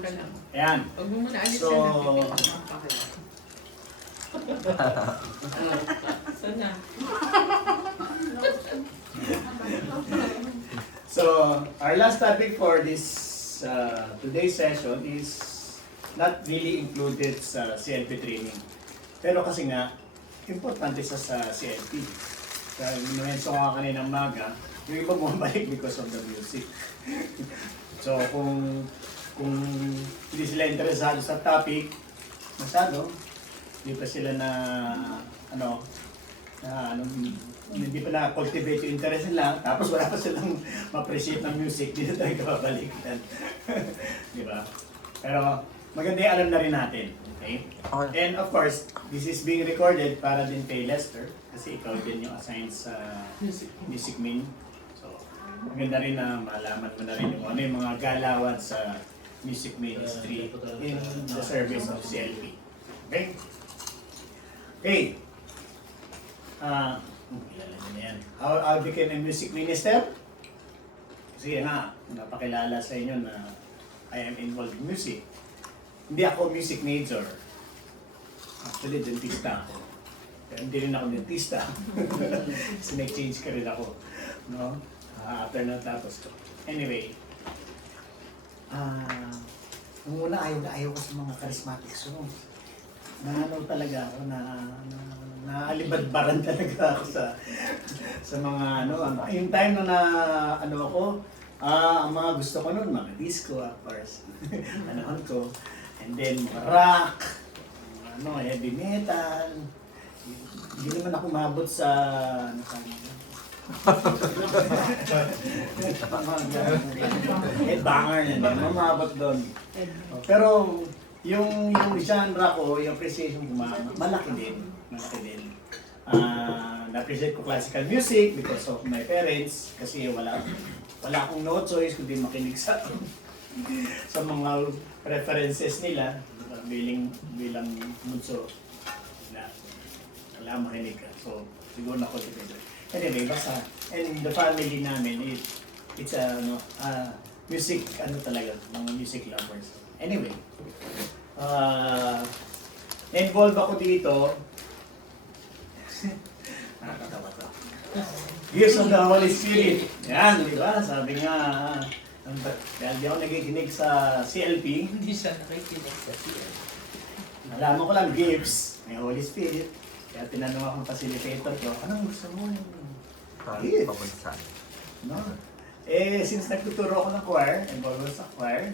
ka lang. Ayan. Huwag mo muna alis So, ka na. Sana. So, our last topic for this today's session is not really included sa CLP training. Pero kasi nga, importante sa CLP. Kaya minenso ko kanina umaga, yung iba bumabalik because of the music. So, kung hindi sila interesado sa topic, masyado, hindi pa sila hindi pa na-cultivate yung interest nila, tapos wala pa silang ma-appreciate ng music, hindi na tayo kababalikan. Di ba? Pero maganda yung alam na rin natin. Okay? And of course, this is being recorded para din kay Lester, kasi ikaw din yung assigned sa music min. So, maganda rin na malaman mo na rin yung ano yung mga galawan sa music ministry in the service of CLP. Okay? Okay. Kilala niyo na yan. How I became a music minister? Kasi nga, napakilala sa inyo na I am involved in music. Hindi ako music major. Actually, dentista ako. Pero hindi rin ako dentista. Kasi nag-change ka rin ako. No? After natapos ko. Anyway, Nung una, ayaw ko sa mga charismatic songs. Talaga ako naalibadbaran talaga ako sa mga yung time na ako, ang mga gusto ko noon, mga disco, of course. Ko. And then, rock, heavy metal. Hindi naman ako mabot sa, headbanger na, hindi naman mabot doon. Pero, yung genre ko, yung appreciation ko, malaki din. Na-appreciate ko classical music because of my parents, kasi wala akong no choice kundi makinig sa mga preferences nila bilang bunso na wala makinig ka. So, siguro na-cultivate. Anyway, basta, and the family namin, it's music, talaga, mga music lovers. Anyway, involved ako dito. Nakakatawa to. Years of the Holy Spirit. Yan, di ba? Sabi nga, dahil di ako nakikinig sa CLP. Hindi siya nakikinig sa CLP. Nalaman ko lang gifts, may Holy Spirit. Kaya tinanong akong facilitator ko, anong gusto mo? Gifts. No? Since nagtuturo ako ng choir, involved sa choir,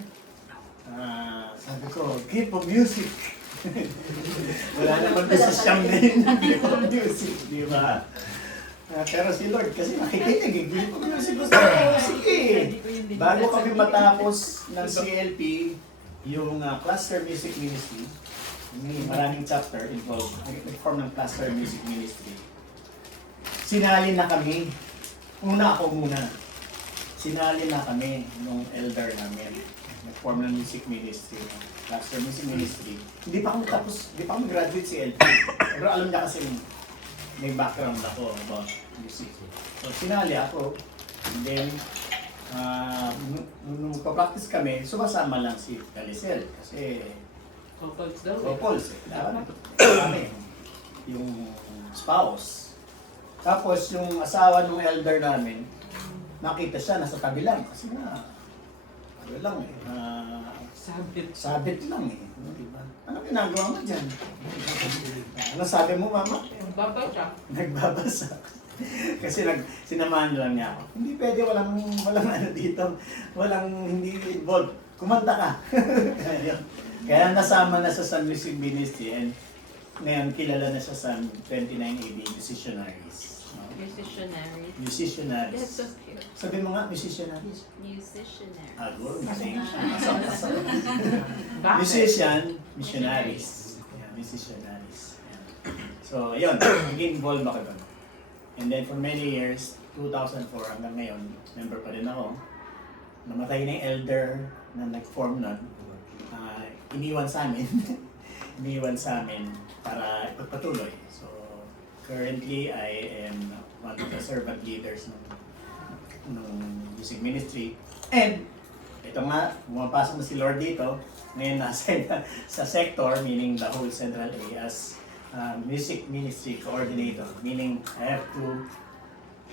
sabi ko, gift of music. Wala naman sa siyang din ng gift of music, di ba? Pero si Lord, kasi nakikinig, gift of music gusto ko. Sige. Bago kami matapos ng CLP, yung cluster music ministry, may maraming chapter involved, nag-form ng cluster music ministry. Sinali na kami. Ako muna. Sinali na kami nung elder namin. Nag-form ng music ministry, cluster music ministry. Hindi pa ako graduate si LP. Pero alam niya kasi may background ako about music. So sinali ako. And then, nung magpa-practice kami, sumasama lang si Calisel. Kasi Couples daw. couples. Kami, yung spouse. Tapos yung asawa ng elder namin, nakita siya, nasa tabi lang. Kasi nga, lang sabit lang diba? Ano ginagawa mo dyan? Ano sabi mo, mama? Nagbabasa. Nagbabasa. Kasi sinamahan lang niya ako. Hindi pwede, walang dito. Hindi involved. Kumanta ka. Kaya nasama na sa Sun Music Ministry and ngayon kilala na siya sa 29 AD Musicianaries. Musicianaries. Musicianaries. That's so cute. Sabi mo nga, musicianaries. Musicianaries. Good. Musician, missionaries. Yeah, musicianaries. Yeah. So, yun. Naging involved ako doon. And then for many years, 2004 hanggang ngayon, member pa rin ako. Namatay na yung elder na nag-form nun. Iniwan sa amin para ipagpatuloy. So, currently, I am one of the servant leaders ng music ministry. And ito nga, pumapasok na si Lord dito. Ngayon nasa sa sector, meaning the whole Central A, as music ministry coordinator. Meaning, I have to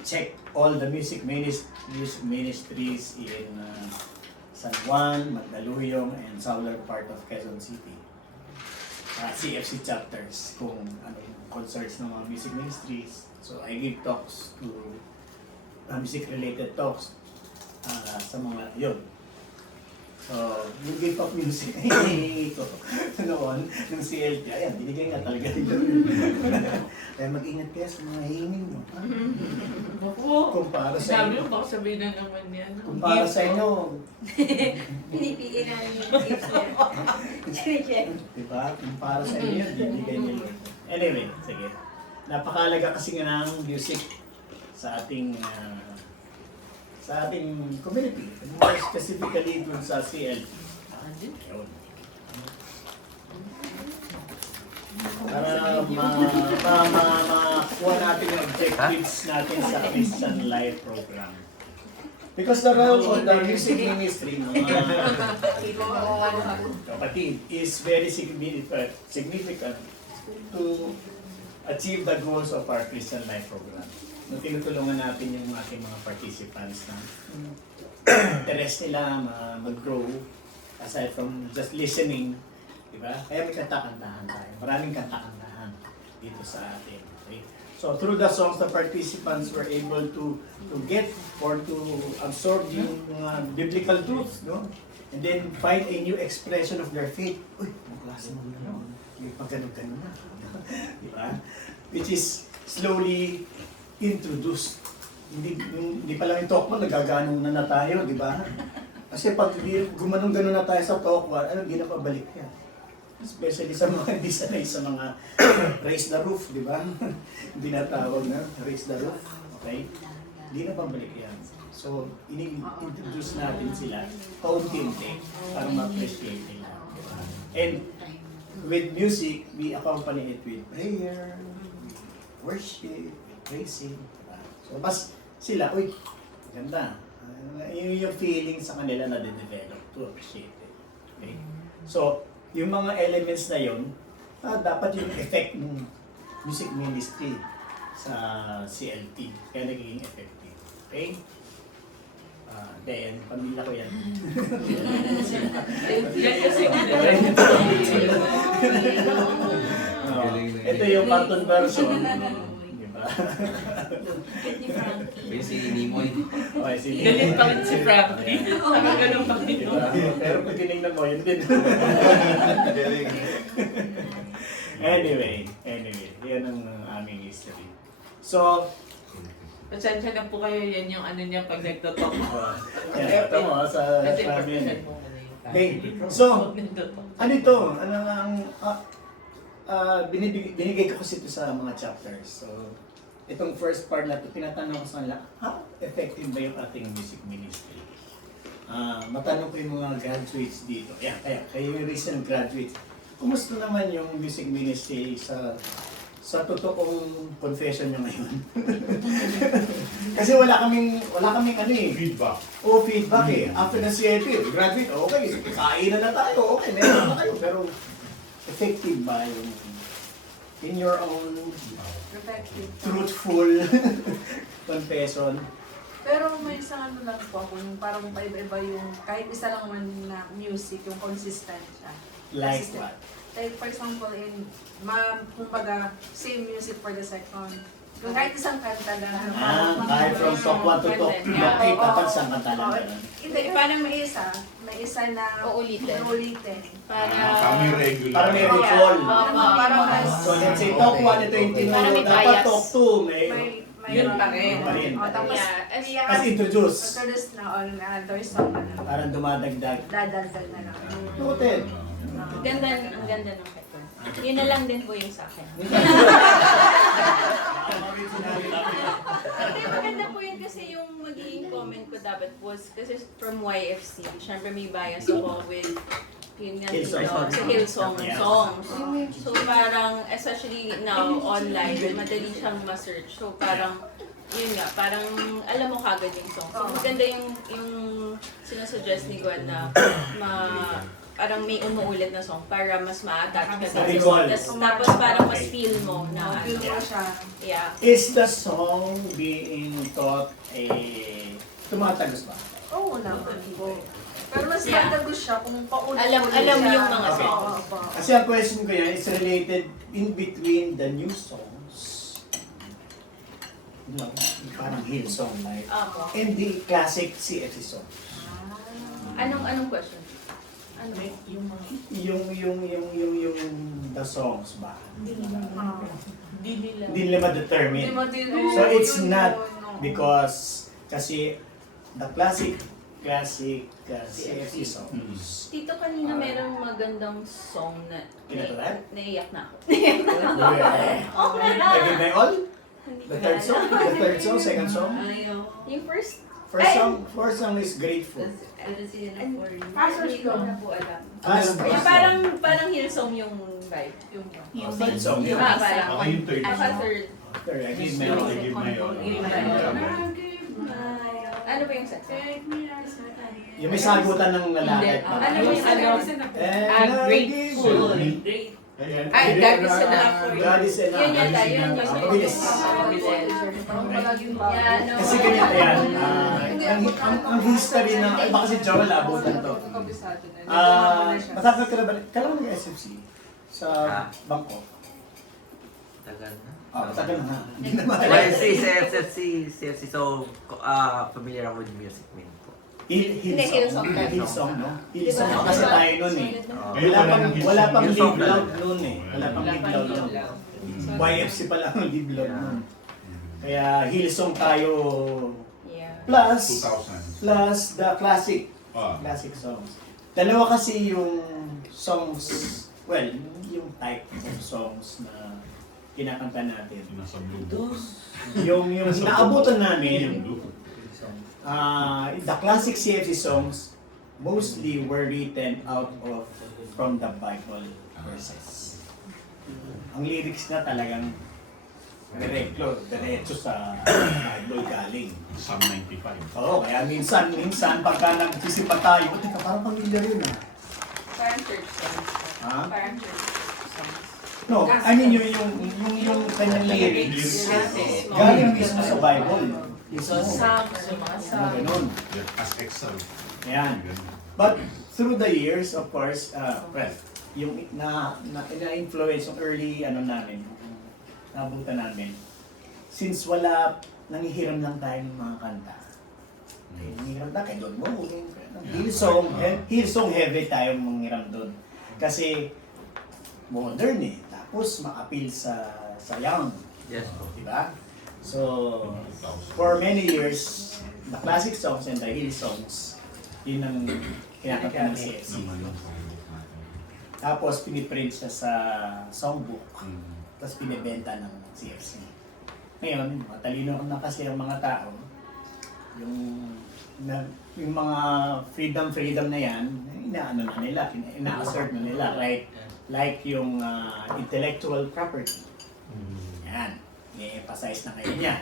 check all the music ministries in San Juan, Mandaluyong, and southern part of Quezon City. CFC chapters, kung ano yung concerts ng mga music ministries. So, I give talks to music-related talks sa mga yun. So, yung gift of music na hinihingi ko noon, ng CLT, ayan, binigay nga talaga nila. Kaya mag-ingat kayo sa mga hinging mo. Opo. Kumpara sa Sabi inyo. mo, baka sabihin na naman yan. Kumpara sa inyo, Pinipiin namin yung tips niya. diba? Kumpara sa inyo, yun, binigay nila. Anyway, sige. Napakalaga kasi nga ng music sa ating community. More specifically dun sa CLT. Yun. Para makuha natin yung objectives natin sa Christian Life Program. Because the role of the music ministry, mga kapatid, is very significant to achieve the goals of our Christian Life Program. No, tinutulungan natin yung ating mga participants na interest nila mag-grow aside from just listening, di ba? Kaya may kanta-kantahan tayo. Maraming kanta-kantahan dito sa atin. Okay? So through the songs, the participants were able to get or to absorb yung mga biblical truths, no? And then find a new expression of their faith. Uy, ang klase mo na, no? May pagganong-ganon na. Di ba? Which is slowly introduced. Hindi pa lang yung talk mo, nagaganong na tayo, di ba? Kasi pag gumanong-ganon na tayo sa talk mo, ano, hindi na pabalik yan. Especially sa mga hindi sanay sa mga raise the roof, di ba? Hindi na tawag na raise the roof. Okay? Hindi na pabalik yan. So, ini-introduce natin sila kaunti-unti para ma-appreciate nila. Diba? And with music, we accompany it with prayer, with worship, with praising. Diba? So, mas sila, uy, ganda. Yun yung feeling sa kanila na de-develop to appreciate it. Okay? So, yung mga elements na yun, dapat yung effect ng music ministry sa CLT. Kaya nagiging effective. Okay? Then, pamilya ko yan. Yan kasi Ito yung cartoon version. Di ba? Si Nimoy. Okay, sige. galit pa rin si Frankie. Ang ganun pa rin. Diba? Pero pag tinignan mo, yun din. Anyway, yan ang aming history. So, Pasensya na po kayo, yan yung ano niya pag nagtotalk. yan, ito mo sa Kasi family. profession mo muna yung Okay, so, ano ito? Ano ang binigay ko kasi ito sa mga chapters. So, itong first part na ito, tinatanong ko sa kanila, how effective ba yung ating music ministry? Matanong ko yung mga graduates dito. Kaya yung recent graduates, kumusta naman yung music ministry sa totoong confession nyo ngayon? Kasi wala kaming ano eh. Feedback. Feedback eh. After the CLT, graduate, okay, kainan na tayo, okay, meron na kayo. Pero effective ba yung in your own truthful confession? Pero may isang ano lang po ako, yung parang iba-iba yung, kahit isa lang man na music, yung consistent siya. Like Consistent. what? Like for example, kumbaga, same music for the second. Yung kahit isang kanta lang. Kahit from talk 1 to talk 8, dapat isang kanta lang. Hindi, parang may isa na uulitin. Kami regular. Parang may recall. Parang mas, So let's say talk 1, ito yung tinuro. Parang may Dapat bias. talk 2, may Yun pa rin. Tapos, as introduce. introduce na on another song na Parang dumadagdag. dadalgal na lang. Noted. Ang ganda ng pattern. Yun na lang din po yung sa akin. Hindi, maganda po yun kasi yung magiging comment ko dapat was, kasi from YFC, syempre may bias ako with yun nga Hillsong. sa Hillsong Yeah. songs. So parang, especially now, online, madali siyang ma-search. So parang, yun nga, parang alam mo kagad yung song. So, maganda yung sinasuggest ni Gwen na parang may umuulit na song para mas ma-attach ka sa Recall. song. Tapos parang mas feel mo na Feel mo siya. yeah. Is the song being taught tumatagos ba? Oo naman po. Pero mas Yeah. matagos siya kung paulit-ulit Alam siya. yung mga Okay. Oo, oo. Kasi ang question ko yan is related in between the new songs, parang hill song like, and the classic CFC song. Anong question? Ano? Yung the songs ba? Hindi nila. Hindi nila ma-determine. Hindi mo din. So it's Yun, not no. because kasi the classic CFC songs. Tito, kanina merong magandang song na Kinatulan? naiyak na ako. Okay na all? The third song? The third song? Second song? Yung first, First song is Grateful. hindi ko na po alam. First Yung song. parang Hillsong yung vibe. Yung Third song yun. Parang, Ako yung third ako song. third. Third, I give my I all. give my all. Ano ba yung second? Yung may sagutan ng lalaki. Ano yung Grateful. Great. Ay, God is enough for you. God is enough. Yun yata, yun yung Mabilis. Parang palaging bago. Yeah, no. Kasi ganyan yan. Ang history ng, ay baka si Joel abutan to. Kabisado na. Matagal ka na ba? Kailan ng SFC? Sa bangko? Tagal na. Matagal na nga. Hindi na mahal. Well, CFC, so familiar ako with music min po. Hillsong. Hillsong, no? Hillsong pa kasi tayo nun eh. Ngayon Wala pang Hillsong live loud talaga. nun eh. Wala pang live loud nun. YFC pa lang ang live loud nun. Kaya Hillsong tayo Yeah. plus 2000. the classic Ah. songs. Dalawa kasi yung songs, well, yung type of songs na kinakanta natin. Nasa blue. Yung naabutan namin, Yung blue. the classic CFC songs mostly were written out of from the Bible verses. Ang lyrics na talagang diretso sa Bible galing. Psalm 95. Oo, kaya minsan pagka nagsisipa tayo, teka, parang pamilya yun ah. Parang church songs. Ha? Parang church songs. No, I mean yung kanyang lyrics, Lyrics. galing mismo sa Bible. So, Psalms, yung mga Mga Psalms. ganun. As Excel. Ayan. But through the years, of course, well, yung na-influence yung early namin, nabutan namin, since wala, nangihiram lang tayo ng mga kanta. Nangihiram na kay Don Mo. Hillsong heavy tayo manghiram doon. Kasi modern eh. Tapos ma-appeal sa young. Yes po. Diba? So, for many years, the classic songs and the hill songs, yun ang kinakanta ng CFC. Tapos piniprint siya sa songbook, tapos pinibenta ng CFC. Ngayon, matalino na kasi ang mga tao, yung mga freedom na yan, inaano na nila, ina-assert na nila, like yung intellectual property. Yan. I-emphasize na kayo niya.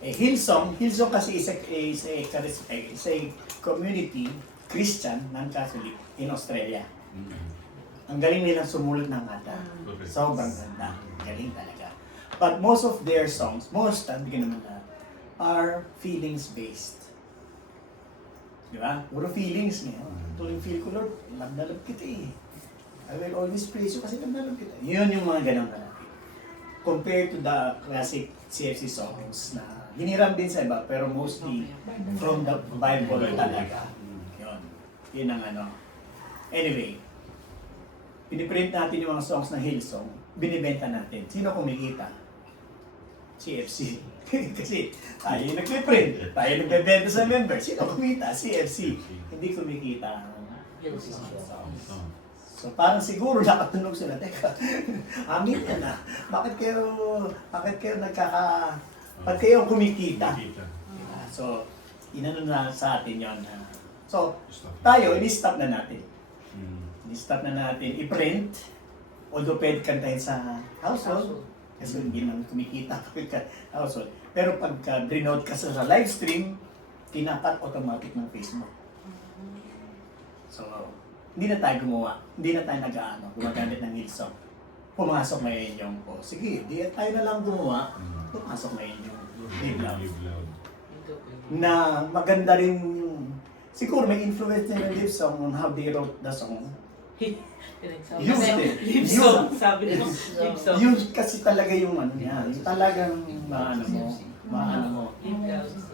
Hillsong kasi is a community Christian, non-Catholic in Australia. Ang galing nilang sumulat ng kanta. Sobrang ganda. Galing talaga. But most of their songs, hindi naman lahat, are feelings-based. Di ba? Puro feelings niya. Tuloy feel ko, Lord, love na love kita eh. I will always praise you kasi love na love kita. Yun yung mga ganang kalaki. Compared to the classic CFC songs na hiniram din sa iba, pero mostly from the Bible talaga. Yun. Yun ang Anyway, piniprint natin yung mga songs na Hillsong, binibenta natin. Sino kumikita? CFC. Kasi tayo yung nagpiprint, tayo nagbebenta sa members. Sino kumita? CFC. Hindi kumikita ang Hillsong songs. So parang siguro nakatunog sila, teka, amin yan ah. Bakit kayo kumikita? Diba? So, inano na sa atin yun. So, tayo, ini-stop na natin. I-stop na natin i-print, although pwede kantahin sa household, kasi hindi naman kumikita household. Pero pagka brinote ka sa live stream, kinakat automatic ng Facebook. So, hindi na tayo gumawa. Hindi na tayo gumagamit ng Hillsong. Pumasok ngayon yung, sige, di tayo na lang gumawa. Pumasok ngayon yung Live Loud. Live loud. Na maganda rin yung, siguro may influence na yung Hillsong on how they wrote the song. Used it. Lipsong, sabi mo. Lipsong. Yun kasi talaga yung ano niya, yung talagang maano mo.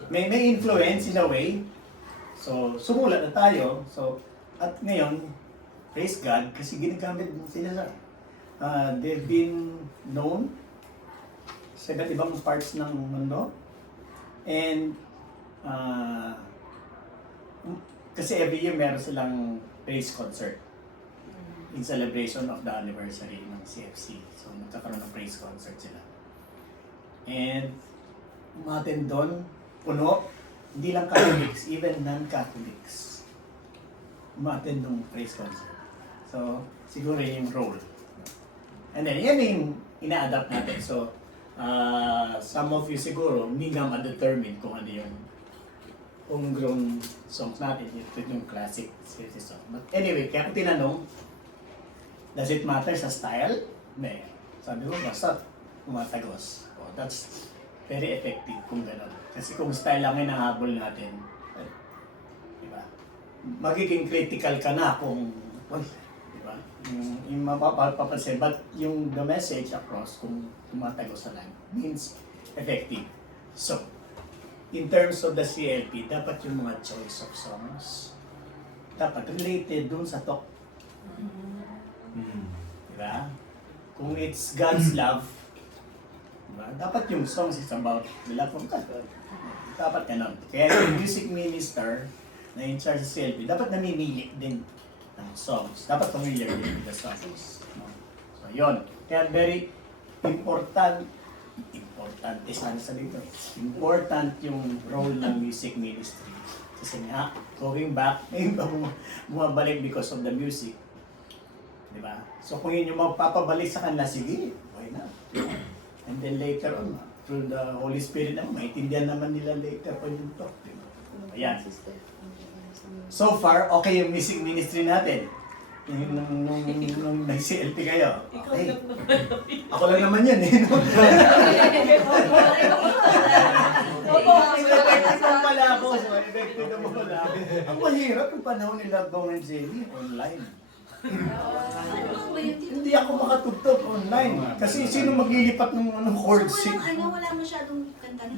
May influence in a way. So, sumulat na tayo. So, at ngayon, praise God, kasi ginagamit din sila sa, they've been known sa iba't ibang parts ng mundo. And, kasi every year meron silang praise concert in celebration of the anniversary ng CFC. So, nagkakaroon ng praise concert sila. And, umaten doon, puno, hindi lang Catholics, even non-Catholics. Umaten doon praise concert. So, siguro yun yung role. And then, yan yung ina-adapt natin. So, some of you siguro, hindi nga ma-determine kung ano yung homegrown songs natin. Ito yung classic CFC song. But anyway, kaya ko tinanong, does it matter sa style? Hindi. Sabi ko, basta tumatagos. Oh, that's very effective kung gano'n. Kasi kung style lang yung nahabol natin, diba? Magiging critical ka na kung, diba? Yung mapapansin. But yung the message across, kung tumatagos sa line, means effective. So, in terms of the CLP, dapat yung mga choice of songs, dapat related dun sa talk. Diba? Kung it's God's love, diba? Dapat yung songs is about the love of God. Dapat ganun. Kaya yung music minister na in charge sa CLP, dapat namimili din ng songs. Dapat familiar with the songs. No? So, yun. Kaya very importante sana sa dito. Important yung role ng music ministry. Kasi nga, going back, ngayon ba bumabalik because of the music. Diba? So kung yun yung magpapabalik sa kanila, sige, why not? And then later on, through the Holy Spirit naman, maintindihan naman nila later on yung talk. Diba? Ayan. So far, okay yung music ministry natin. Nung nag-CLP kayo. Okay. Ako lang naman yun eh. Effective pala ako. So, effective naman pala. Ang mahirap yung panahon ni Lockdown and Jelly online. Hindi ako makatugtog online. Kasi sino maglilipat ng chords? Wala masyadong kanta na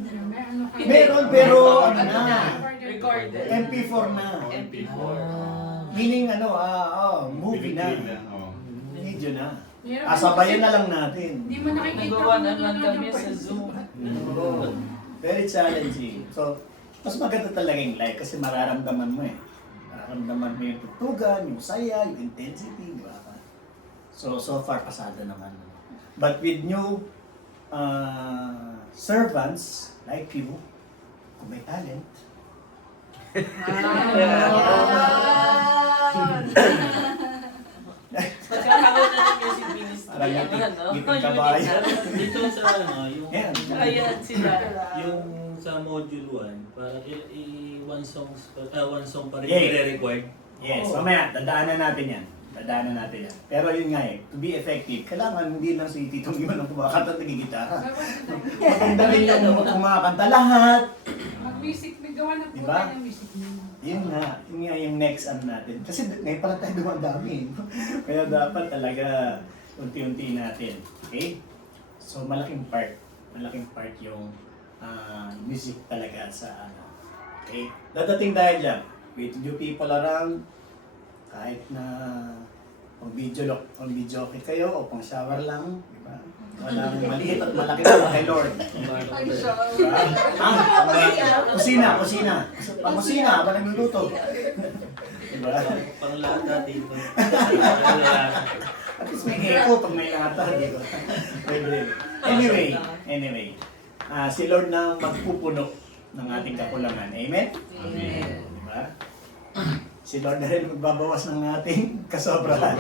Meron pero ano na. Recorded. MP4 na. MP4. Meaning movie na. Oh. Video na. Sabayan na lang natin. Hindi mo nakikita Nagawa-naman kami sa Zoom. Oo. Very challenging. So, mas maganda talaga yung live kasi mararamdaman mo eh. Mararamdaman mo yung tutugan, yung saya, yung intensity, di ba? So far, pasada naman. But with new servants like you, kung may talent, Magkakaroon na ng music ministry. parang Ano? ngipin kabayo. Dito sa yung Yan. Kaya sila. yung sa module 1, para one song pa rin Yeah. required. Yes, mamaya, dadaanan natin yan. Pero yun nga eh, to be effective, kailangan hindi lang si Tito Iman ang kumakanta at nagigitara. Maganda rin yung kumakanta lahat. Mag-music, may gawa na po Diba? tayo ng music. Yun nga yung next ano natin. Kasi ngayon pala tayo dumadami. Kaya dapat talaga unti-unti natin. Okay? So malaking part yung music talaga sa ano. Okay? Dadating tayo dyan. With new people around, kahit na pang video okay kayo o pang shower lang, di ba? Walang maliit at malaki na kay Lord. Kusina. Pang kusina, ba nagluluto? Diba? Pang lata dito. At least may echo pag may lata, di ba? Pwede. Anyway. Si Lord na magpupuno ng ating kakulangan. Amen? Diba? Si Lord na rin magbabawas ng ating kasobrahan.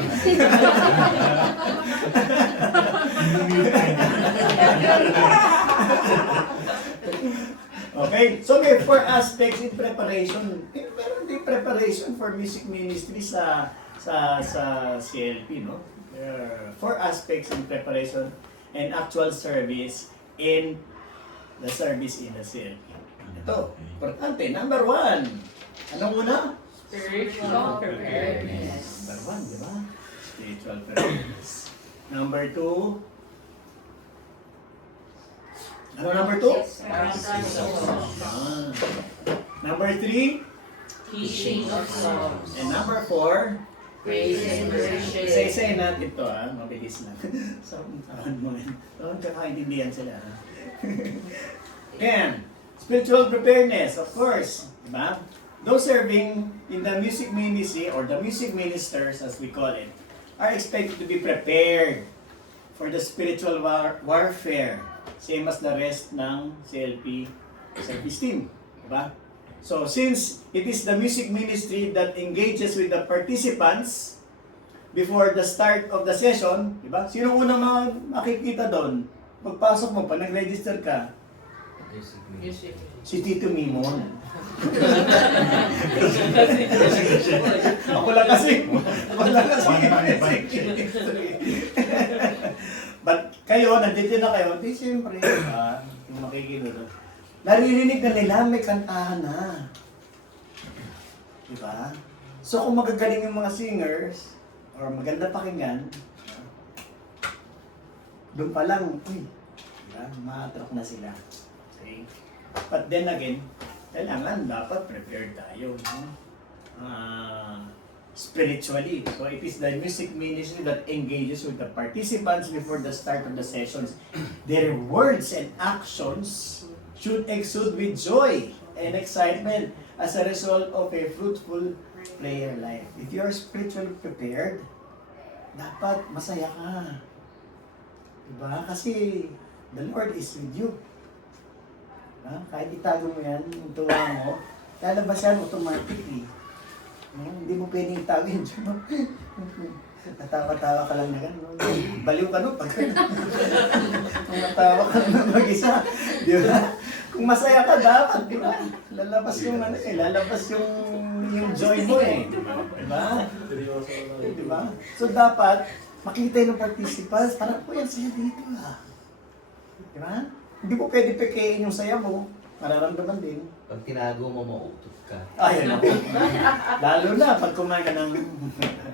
Okay? So may 4 aspects in preparation. Meron din preparation for music ministry sa CLP, no? There are 4 aspects in preparation and actual service in the service in the CLP. Ito, importante. Number 1. Anong una? Spiritual preparedness. Number 1, di ba? Spiritual preparedness. Number 2. Ano number 2? Number 3. Teaching of songs. And number 4. Praise and worship. Isa-isayin natin ito, mabilis lang. Saan mo yan? Kakaintindihan sila. Yan. Spiritual preparedness, of course. Diba? Those serving in the music ministry, or the music ministers as we call it, are expected to be prepared for the spiritual warfare. Same as the rest ng CLP service team. Diba? So, since it is the music ministry that engages with the participants before the start of the session, di ba? Sino unang makikita doon? Pagpasok mo, pag nag-register ka, Music. si Tito Mimon. Ako lang kasi. But kayo, nandito na kayo, di siyempre, yung makikita. Naririnig na nila, may kantahan na. Diba? So kung magagaling yung mga singers, or maganda pakinggan, doon pa lang, diba? Ma-attract na sila. Okay? But then again, kailangan dapat prepared tayo. No? Spiritually. So it is the music ministry that engages with the participants before the start of the sessions. Their words and actions should exude with joy and excitement as a result of a fruitful prayer life. If you are spiritually prepared, dapat masaya ka. Diba? Kasi the Lord is with you. Diba? Kahit itago mo yan, yung tuwa mo, lalabas yan automatically. Hindi mo pwedeng itago yun. Natawa-tawa ka lang na gano'n. Baliw ka no? Pag kung natawa ka na mag-isa. Di ba? Kung masaya ka dapat, di ba? Lalabas yung lalabas yung joy mo eh. Di ba? Di ba? So dapat, makita yung participants, parang po yan saya dito Di ba? Hindi mo pwede pekein yung saya mo. Mararamdaman din. Pag tinago mo, mautot ka. Ayun ako. Lalo na pag kumain ka ng...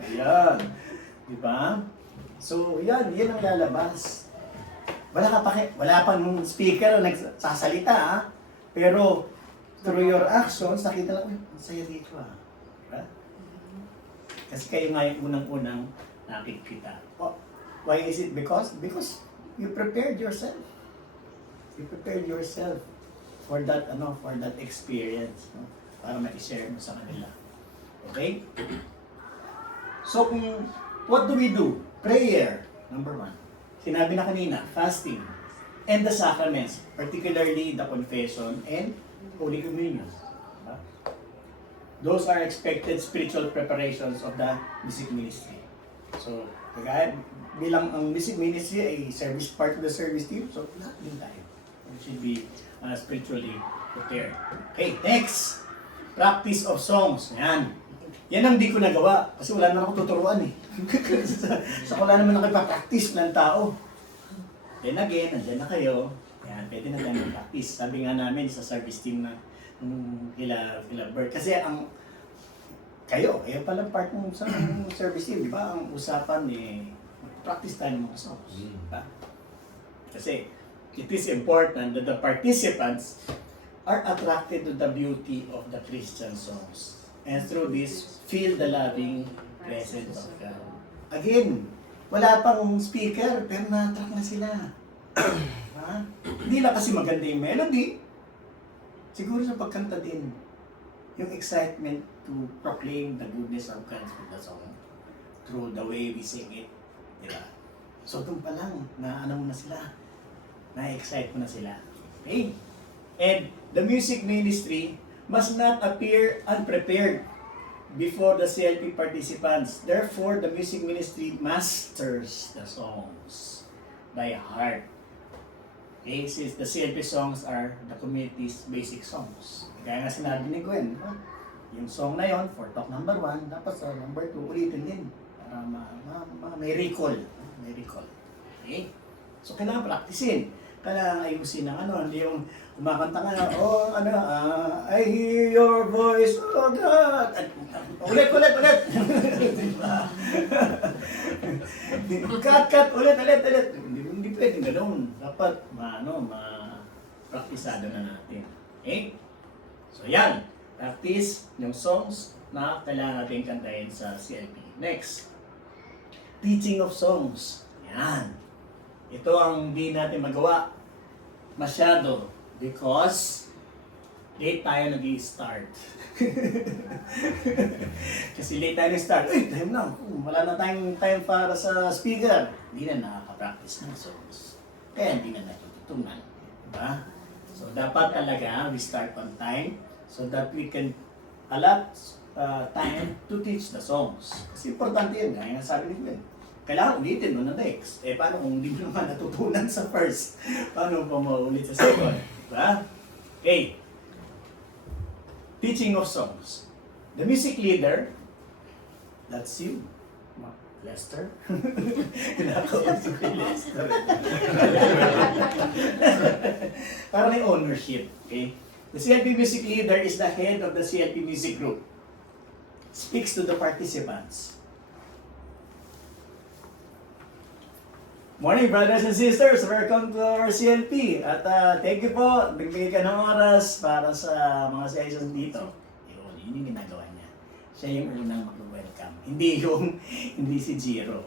Ayan. Diba? So, yan ang lalabas. Wala pang speaker na nagsasalita, ha? Pero, through your actions, nakita lang, ang saya dito, ha? Diba? Kasi kayo nga yung unang-unang nakikita. Oh, why is it? Because you prepared yourself. You prepared yourself for that experience, no? Para ma-share mo sa kanila. Okay? So what do we do? Prayer, number 1. Sinabi na kanina, fasting, and the sacraments, particularly the confession and Holy Communion. Diba? Those are expected spiritual preparations of the music ministry. So, bilang ang music ministry ay service part of the service team, so lahat din tayo. We should be spiritually prepared. Okay, next. Practice of songs. Yan ang di ko nagawa kasi wala naman ako tuturuan eh. So wala naman ako ipapractice ng tao. Then again, nandiyan na kayo. Yan, pwede na tayo practice. Sabi nga namin sa service team na kila Bert. Kasi kayo palang part ng service team, di ba? Ang usapan practice tayo ng mga songs. Diba? Kasi it is important that the participants are attracted to the beauty of the Christian songs. And through this, feel the loving presence of God. Again, wala pang speaker, pero na-attract na sila. Hindi lang kasi maganda yung melody. Siguro sa pagkanta din, yung excitement to proclaim the goodness of God through the song, through the way we sing it. Diba? So doon pa lang, na-ano mo na sila, na-excite mo na sila. Okay? And the music ministry must not appear unprepared before the CLP participants. Therefore, the music ministry masters the songs by heart. Okay, since the CLP songs are the community's basic songs. Kaya nga sinabi ni Gwen, di ba? Yung song na yon for talk number 1, dapat sa number 2, ulitin din. Para may recall. May recall. Okay? So, kailangan practicein. Kailangan ayusin ng ano, hindi yung kumakanta ka na, oh, ano, I hear your voice, oh God! At, ulit! Diba? Cut, ulit! Hindi pwedeng ganoon. Dapat, praktisado na natin. Okay? So, yan. Practice yung songs na kailangan natin kantahin sa CLP. Next. Teaching of songs. Yan. Ito ang hindi natin magawa masyado because late tayo nag-i-start. Kasi late tayo nag-start. Uy, time na. Wala na tayong time para sa speaker. Hindi na nakaka-practice ng songs. Kaya hindi na natututunan. Diba? So, dapat talaga we start on time so that we can allot time to teach the songs. Kasi importante yun. Gaya nga sabi ni Ben. Kailangan ulitin mo na next. Paano kung hindi mo naman natutunan sa first? Paano pa maulit sa second? Diba? Okay. Teaching of songs. The music leader, that's you. Lester? Kinakausap ni Lester. Parang may ownership. Okay? The CLP music leader is the head of the CLP music group. Speaks to the participants. Morning, brothers and sisters. Welcome to our CLP. At thank you po. Nagbigay ka ng oras para sa mga sessions dito. Yun yung ginagawa niya. Siya yung unang mag-welcome. Hindi si Jiro.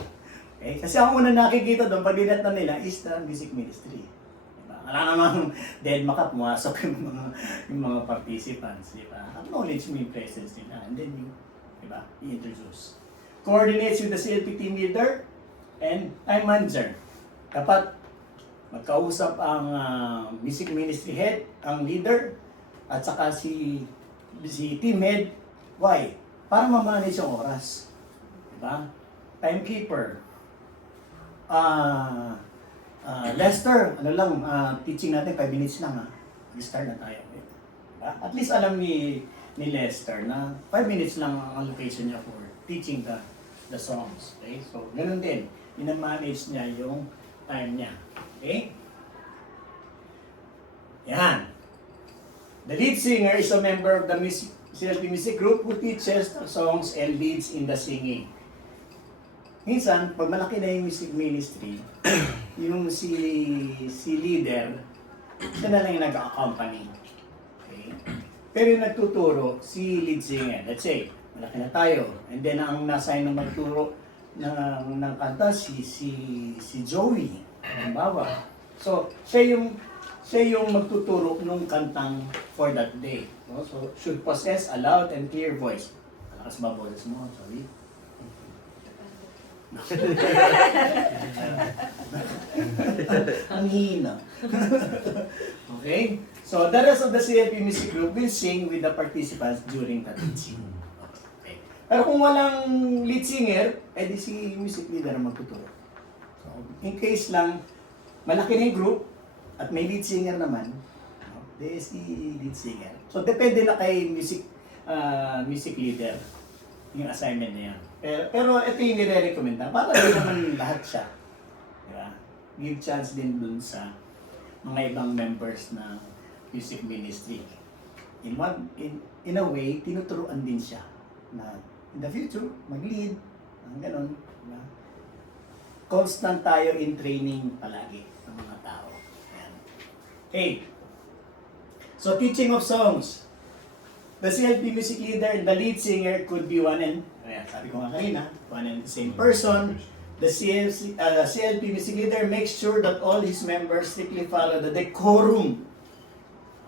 Okay? Kasi ang unang nakikita doon, pag dinat na nila, is the music ministry. Diba? Wala namang dead maka pumasok yung mga participants. Diba? Acknowledge mo yung presence nila. And then you, diba? I-introduce. Coordinates with the CLP team leader and time manager. Dapat magkausap ang music ministry head, ang leader, at saka si team head. Why? Para ma-manage yung oras. Diba? Timekeeper. Lester, teaching natin 5 minutes lang ha. Start na tayo. Diba? At least alam ni Lester na 5 minutes lang ang allocation niya for teaching the songs. Okay? So, ganun din. Ina-manage niya yung time niya. Okay? Yan. The lead singer is a member of the CLP music group who teaches the songs and leads in the singing. Minsan, pag malaki na yung music ministry, yung si leader, siya na lang yung nag-accompany. Okay? Pero yung nagtuturo, si lead singer. Let's say, malaki na tayo. And then, ang na-assign ng magturo ng kanta, si Joey. Halimbawa. So, siya yung magtuturo nung kantang for that day. No? So, should possess a loud and clear voice. Malakas ba boses mo? Sorry. Ang hina. Okay? So, the rest of the CLP music group will sing with the participants during the teaching. Okay. Pero kung walang lead singer, edi si music leader ang magtuturo. So, in case lang, malaki na yung group, at may lead singer naman, di si lead singer. So, depende na kay music leader yung assignment na yan. Pero ito yung nire-recommenda para din naman lahat siya. Diba? Give chance din dun sa mga ibang members ng music ministry. In a way, tinuturuan din siya na in the future, mag-lead, gano'n. Diba? Constant tayo in training palagi ng mga tao. Ayan. Okay. So, teaching of songs. The CLP music leader and the lead singer could be one and the same person. The CLP music leader makes sure that all his members strictly follow the decorum.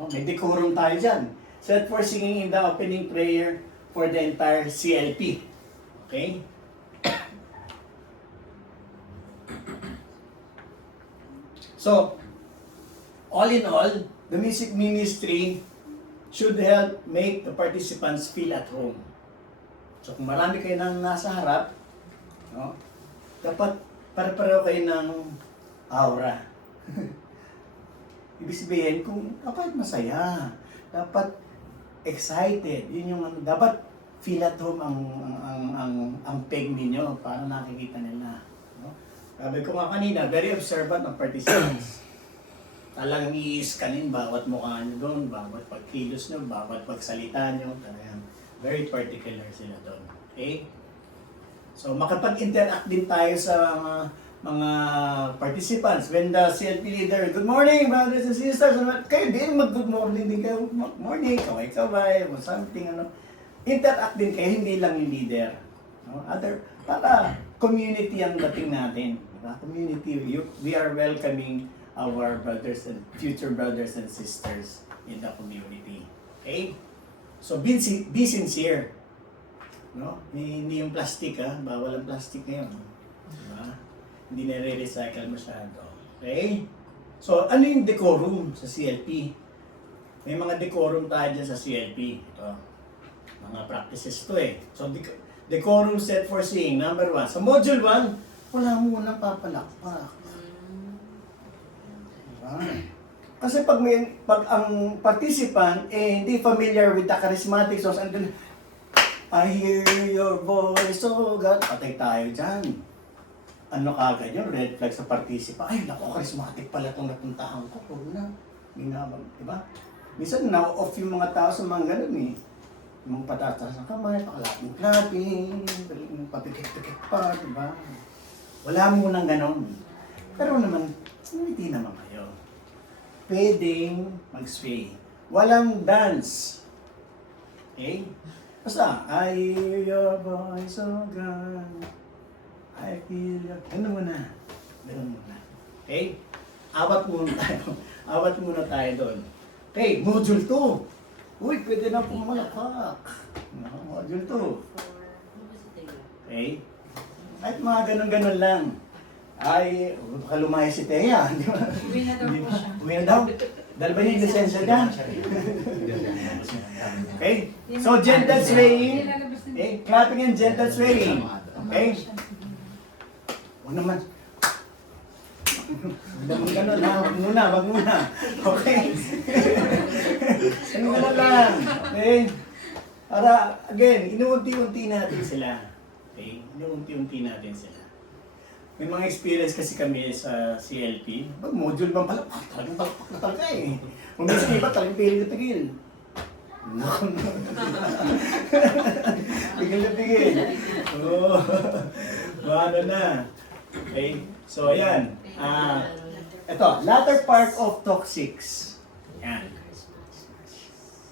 Oh, may decorum tayo dyan. Set for singing in the opening prayer for the entire CLP. Okay? So, all in all, the music ministry should help make the participants feel at home. So kung marami kayo nang nasa harap, no, dapat pare-pareho kayo ng aura. Ibig sabihin, kung dapat masaya, dapat excited, yun yung dapat feel at home ang peg ninyo para nakikita nila. No? Sabi ko nga kanina, very observant ng participants. Talagang i-scanin bawat mukha nyo doon, bawat pagkilos nyo, bawat pagsalita nyo. Talagang very particular sila doon. Okay? So makapag-interact din tayo sa mga participants. When the CLP leader, good morning brothers and sisters, kayo din mag-good morning din kayo. Morning, kaway-kaway, or something, ano. Interact din kayo, hindi lang yung leader. No? Para community ang dating natin. Diba? Community, we are welcoming our brothers and future brothers and sisters in the community. Okay? So be sincere. No? Hindi yung plastic bawal ang plastic ngayon. Diba? Hindi nare-recycle masyado. Okay? So ano yung decorum sa CLP? May mga decorum tayo dyan sa CLP. Ito. Mga practices to So decorum set for singing. Number 1. Sa module 1, wala munang papalakpak. Kasi pag ang participant hindi familiar with the charismatic songs, and then I hear your voice, oh God, patay tayo dyan. Ano kagad yun? Red flag sa participant. Ay, naku, charismatic pala itong napuntahan ko. Huwag na. Minabang, diba? Minsan na-off yung mga tao sa mga ganun Yung patataas ng kamay, pakalaping-clapping, papikit-pikit pa, diba? Wala mo nang ganun. Pero naman, hindi naman kayo. Pwedeng mag-sway. Walang dance. Okay? Basta, I hear your voice, oh God. I feel your... Ganun muna. Ganun muna. Okay? Awat muna tayo. Awat muna tayo doon. Okay, module 2. Uy, pwede na pong malakpak. Module 2. Okay? Kahit mga ganun-ganun lang. Ay, baka lumaya si Thea. Di ba? Uwi na daw po siya. Uwi na daw. Dahil ba niya yung lisensya niya? Okay? So, gentle swaying. Okay? Clapping and gentle swaying. Okay? Huwag naman. Ganun na. Wag muna. Okay? Ano na lang. Okay? Para, again, inuunti-unti natin sila. Okay? Inuunti-unti natin sila. May mga experience kasi kami sa CLP. Module bang pala? Talagang palakpak na talaga Kung may skipa, talagang pili na pigil. Pigil na pigil. Oo. Ano na. Okay? So, ayan. Ito, latter part of Talk 6. Ayan.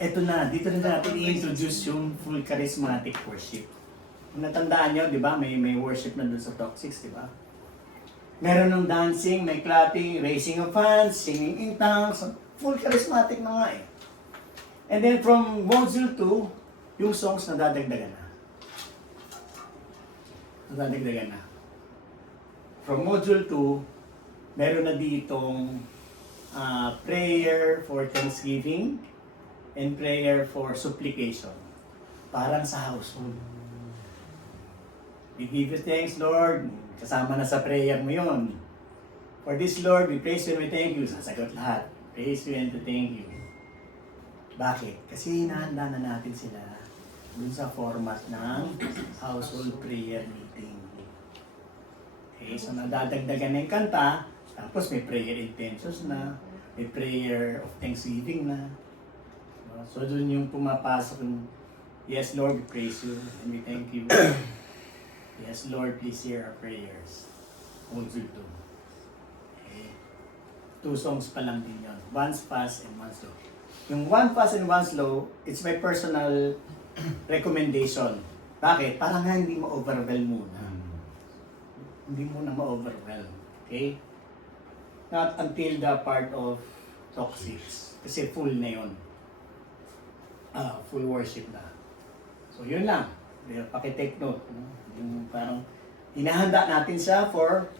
Ito na. Dito na natin i-introduce yung full charismatic worship. Kung natandaan nyo, di ba? May worship na dun sa Talk 6, di ba? Meron ng dancing, may clapping, raising of hands, singing in tongues, full charismatic na nga And then from module 2, yung songs na dadagdagan na. Nadadagdagan na. From module 2, meron na ditong prayer for thanksgiving and prayer for supplication. Parang sa household. We give you thanks, Lord. Kasama na sa prayer mo yun. For this, Lord, we praise you and we thank you. Sasagot lahat. Praise you and to thank you. Bakit? Kasi hinahanda na natin sila dun sa format ng household prayer meeting. Okay, so nadadagdagan na yung kanta, tapos may prayer intentions na, may prayer of thanksgiving na. So dun yung pumapasok yung, yes, Lord, we praise you and we thank you. Yes, Lord, please hear our prayers. Module 2. Okay. 2 songs pa lang din yun. One's fast and one's slow. Yung one fast and one slow, it's my personal recommendation. Bakit? Para nga hindi ma-overwhelm muna. Hindi muna ma-overwhelm. Okay? Not until the part of Talk 6. Kasi full na yun. Full worship na. So yun lang. Paki-take note. Yung parang hinahanda natin siya for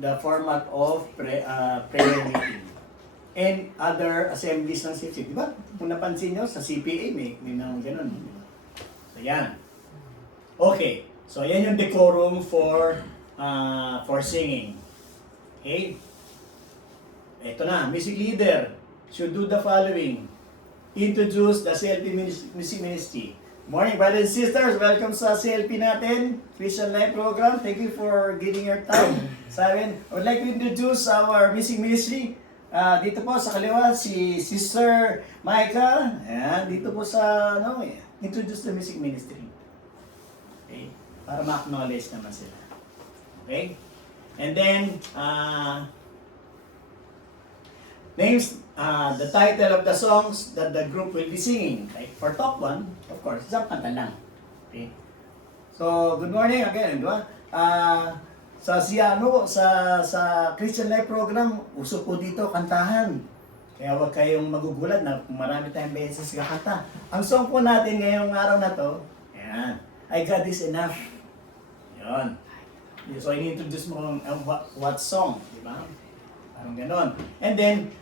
the format of prayer meeting. And other assemblies ng CFC. Di ba? Kung napansin nyo, sa CPA may mga ganun. So yan. Okay. So yan yung decorum for singing. Okay? Ito na, music leader should do the following. Introduce the CLP Music Ministry. Morning, brothers and sisters. Welcome sa CLP natin, Christian Life Program. Thank you for giving your time sa amin. I would like to introduce our music ministry. Dito po sa kaliwa, si Sister Micah. Ayan, dito po sa, introduce the music ministry. Okay? Para ma-acknowledge naman sila. Okay? And then, names, the title of the songs that the group will be singing. Like for top one, of course, isang kanta lang. Okay? So, good morning again, di ba? Sa Christian Life Program, uso po dito kantahan. Kaya huwag kayong magugulat na marami tayong beses kakanta. Ang song po natin ngayong araw na to, ayan, I God is Enough. Yun. So, ini-introduce mo what song, di ba? Parang ganon. And then,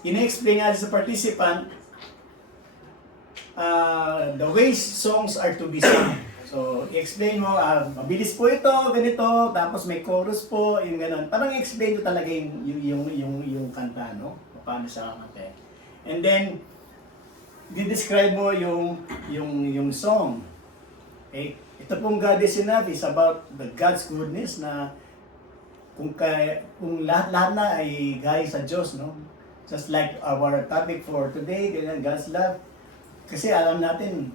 ini-explain nga sa participant the ways songs are to be sung. So, i-explain mo, mabilis po ito, ganito, tapos may chorus po, yung ganon. Parang i-explain mo talaga yung kanta, no? Paano siya kakanta. And then, di-describe mo yung song. Okay? Ito pong God is Enough is about the God's goodness na kung lahat-lahat na ay gaya sa Diyos, no? Just like our topic for today, ganyan, God's love. Kasi alam natin,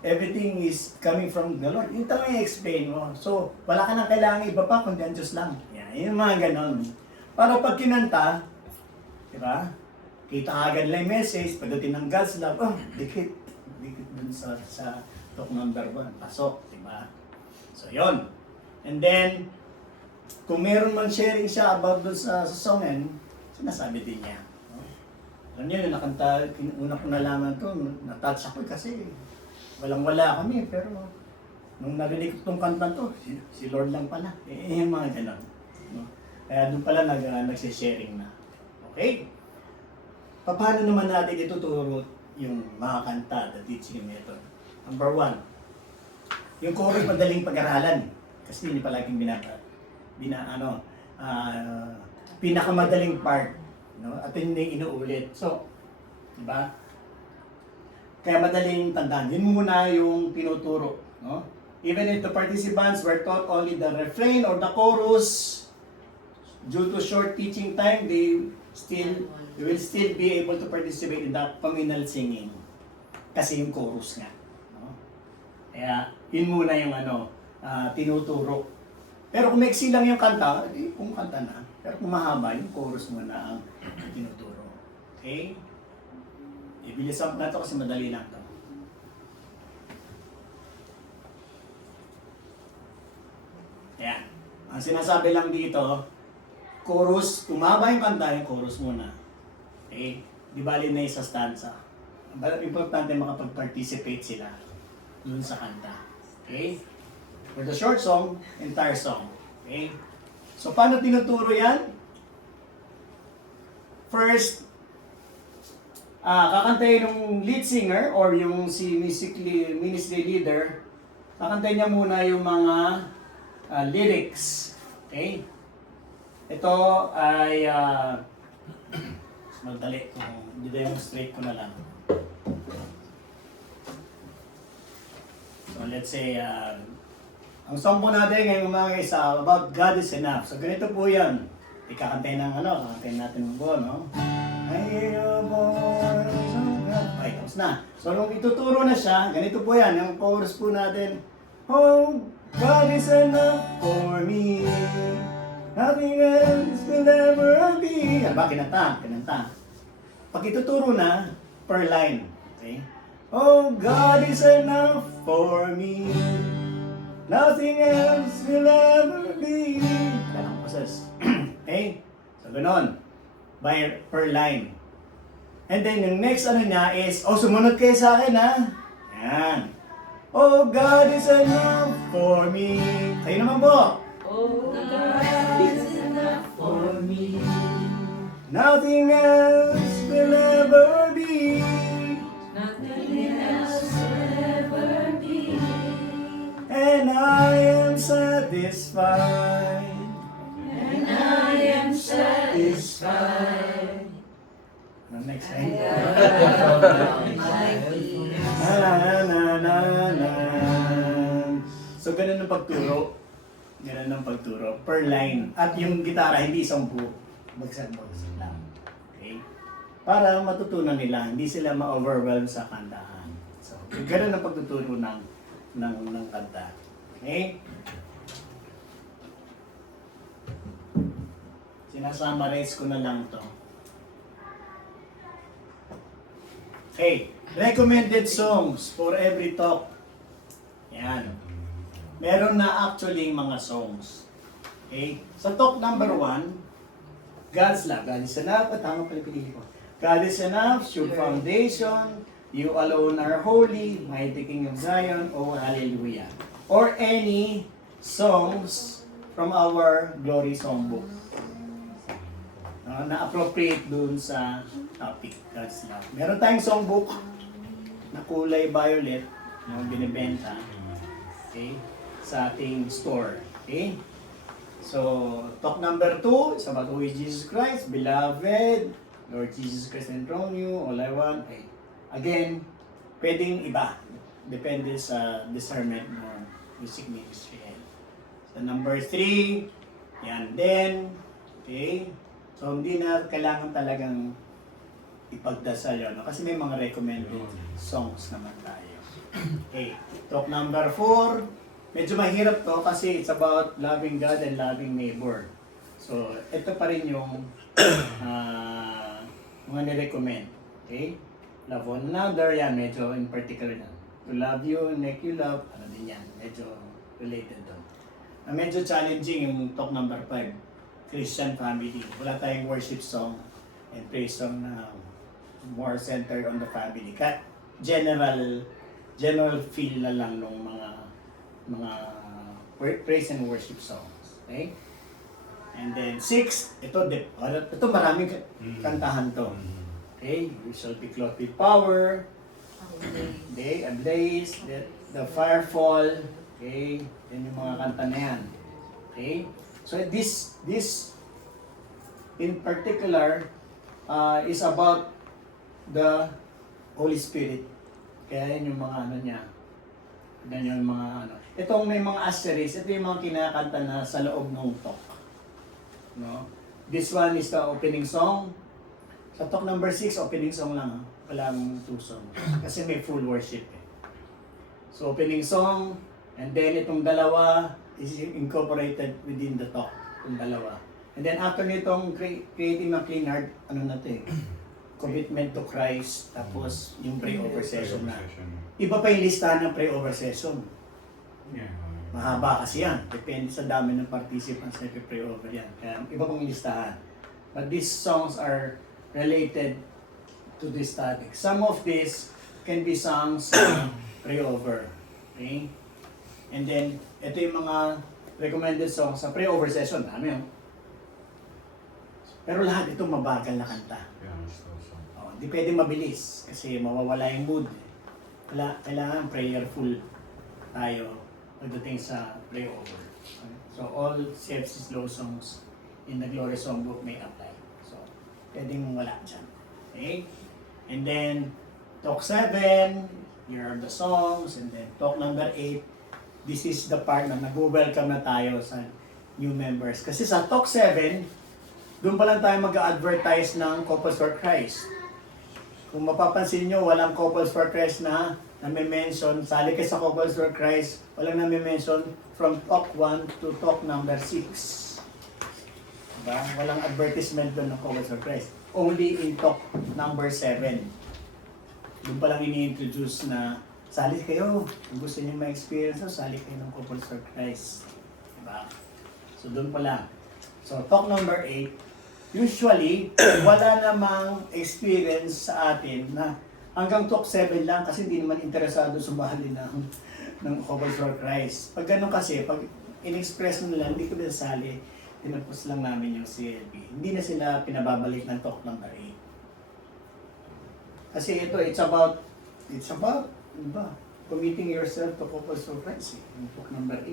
everything is coming from the Lord. Yung tama i-explain mo. So, wala ka nang kailangan iba pa, kundi ang Diyos lang. Yan, yung mga ganon. Para pag kinanta, di ba? Kita agad lang yung message, pagdating ng God's love, dikit dun sa talk number 1, pasok, di ba? So, yon. And then, kung meron man sharing siya about dun sa songen, sinasabi din niya. No? Alam niyo, yung nakanta, una ko nalaman to, natouch ako kasi walang-wala kami, pero nung narinig ko itong kanta to, si Lord lang pala. Yung mga ganon. No? Kaya doon pala nagsisharing na. Okay? Paano naman natin ituturo yung mga kanta, the teaching method? Number 1, yung chorus madaling pag-aralan. Kasi hindi palaging pinakamadaling part. No? At hindi inuulit. So, di ba? Kaya madaling tandaan. Yun muna yung tinuturo. No? Even if the participants were taught only the refrain or the chorus, due to short teaching time, they will still be able to participate in the communal singing. Kasi yung chorus nga. No? Kaya yun muna yung tinuturo. Pero kung maiksi lang yung kanta, kung kanta na. Pero kung mahaba, yung chorus muna ang tinuturo. Okay? Ibilisan na ito kasi madali lang ito. Ayan. Ang sinasabi lang dito, chorus, umaba yung kanta, yung chorus muna. Okay? Di bali na isa stanza. Importante makapag-participate sila dun sa kanta. Okay? For the short song, entire song. Okay? So, paano tinuturo yan? First, kakantayin ng lead singer or yung si ministry leader, kakantayin niya muna yung mga lyrics. Okay? Ito ay madali kung i-demonstrate ko na lang. So let's say, ang song po natin ngayong mga isa about God is Enough. So ganito po yan. Ikakantayin kakantayin natin ng buo, no? I hear your voice, oh God. Okay, tapos na. So nung ituturo na siya, ganito po yan. Yung chorus po natin, oh, God is enough for me. Nothing else will ever be. Ano ba? Kinanta. Pag ituturo na, per line. Okay? Oh, God is enough for me. Nothing else will ever be. Ganang process. Okay? So, ganon. Per line. And then, yung next niya is, sumunod kayo sa akin, ha? Yan. Oh, God is enough for me. Kayo naman po. Oh, God is enough for me. Nothing else will ever be. Nothing else will ever be. And I am satisfied. And I am satisfied. Ano next line? Mighty. So, ganun ang pagturo. Ganun ang pagturo. Per line. At yung gitara, hindi isang buo. Bagsak-bagsak lang. Okay? Para matutunan nila, hindi sila ma-overwhelm sa kantahan. So, ganun ang pagtuturo ng kanta. Okay? Sinasummarize ko na lang to. Okay. Recommended songs for every talk. Yan. Meron na actually mga songs. Okay? Sa talk number 1, God's Love. God is enough. Tama pala pinili ko. God is enough, sure foundation, you alone are holy, mighty King of Zion, oh hallelujah. Or any songs from our glory songbook. Na appropriate dun sa topic, God's Love. Meron tayong songbook na kulay violet, na binibenta, okay, sa ating store. Okay? So, talk number 2 is about who is Jesus Christ, beloved, Lord Jesus Christ enthroned you, all I want. Okay. Again, pwedeng iba. Depende sa discernment ng music ministry. So, number 3, yan din. Okay? So, hindi na kailangan talagang ipagdasal yun. No? Kasi may mga recommended songs naman tayo. Okay. Talk number 4, medyo mahirap to kasi it's about loving God and loving neighbor. So, ito pa rin yung mga nirecommend. Okay? Love one another, yan, medyo in particular na. To love you, make you love, ano din yan, medyo related doon. Medyo challenging yung talk number 5, Christian family. Wala tayong worship song and praise song na more centered on the family. General feel na lang ng mga praise and worship songs. Okay? And then 6, ito maraming kantahan to. Okay, we shall be clothed with power. Okay, ablaze, the fire fall. Okay, yan yung mga kanta na yan. Okay, so this in particular is about the Holy Spirit. Kaya yan yung mga ano niya. Yan yung mga ano. Itong may mga asterisk, ito yung mga kinakanta na sa loob ng talk. No? This one is the opening song. Sa talk number 6, opening song lang. Walang 2 songs. Kasi may full worship. So opening song, and then itong dalawa is incorporated within the talk. Itong dalawa. And then after nitong creating a clean heart, ano na ito commitment to Christ, tapos yung pray-over session na. Iba pa yung listahan ng pray-over session. Yeah. Mahaba kasi yan. Depende sa dami ng participants na pray over yan. Kaya iba pang listahan. But these songs are related to this topic. Some of these can be songs pray over. Okay? And then, ito yung mga recommended songs sa pray over session. Dami yun. Pero lahat ito mabagal na kanta. Hindi pwede mabilis kasi mawawala yung mood. Kailangan prayerful tayo pagdating sa pray over. So all CFC slow songs in the Glory Songbook may apply. So pwedeng wala dyan. Okay? And then talk 7, here are the songs. And then talk number 8, this is the part na nag-welcome na tayo sa new members. Kasi sa talk 7, doon pa lang tayo mag-advertise ng Couples for Christ. Kung mapapansin nyo, walang Couples for Christ na nami-mention. Sali kayo sa Couples for Christ, walang nami-mention from talk 1 to talk number 6. Diba? Walang advertisement doon ng Couples for Christ. Only in talk number 7. Doon pa lang ini-introduce na sali kayo. Kung gusto nyo ma-experience, sali kayo ng Couples for Christ. Diba? So doon pa lang. So talk number 8, usually, wala namang experience sa atin na hanggang talk 7 lang kasi hindi naman interesado sumali ng Couples for Christ. Pag ganun kasi, pag in-express nila, hindi ko nasali, tinapos lang namin yung CLB. Hindi na sila pinababalik ng talk number 8. Kasi ito, it's about, diba, committing yourself to Couples for Christ. Yung talk number 8 .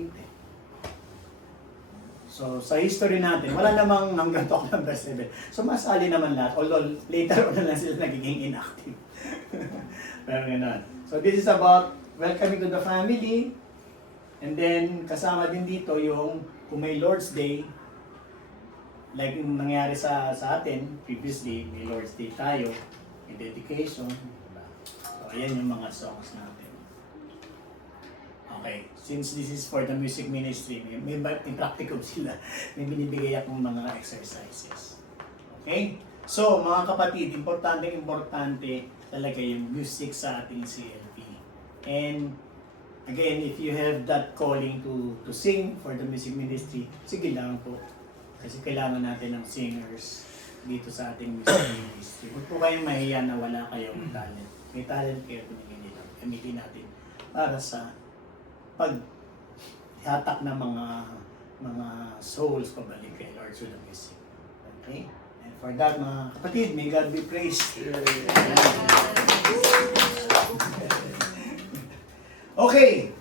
So, sa history natin, wala namang hanggang talk number 7. So, masali naman lahat. Although, later on na lang sila nagiging inactive. Pero gano'n. So, this is about welcoming to the family. And then, kasama din dito yung kung may Lord's Day, like yung nangyari sa atin, previously, may Lord's Day tayo, may dedication. Diba? So, ayan yung mga songs natin. Okay, since this is for the music ministry, may practicum sila. May binibigay akong mga exercises. Okay? So, mga kapatid, importante talaga yung music sa ating CLP. And again, if you have that calling to sing for the music ministry, sige lang po. Kasi kailangan natin ng singers dito sa ating music ministry. Huwag po kayong mahiya na wala kayong talent. May talent kayo, gamitin natin para sa paghatak ng mga souls pabalik kay Lord through the music. Okay? And for that, mga kapatid, may God be praised. Okay.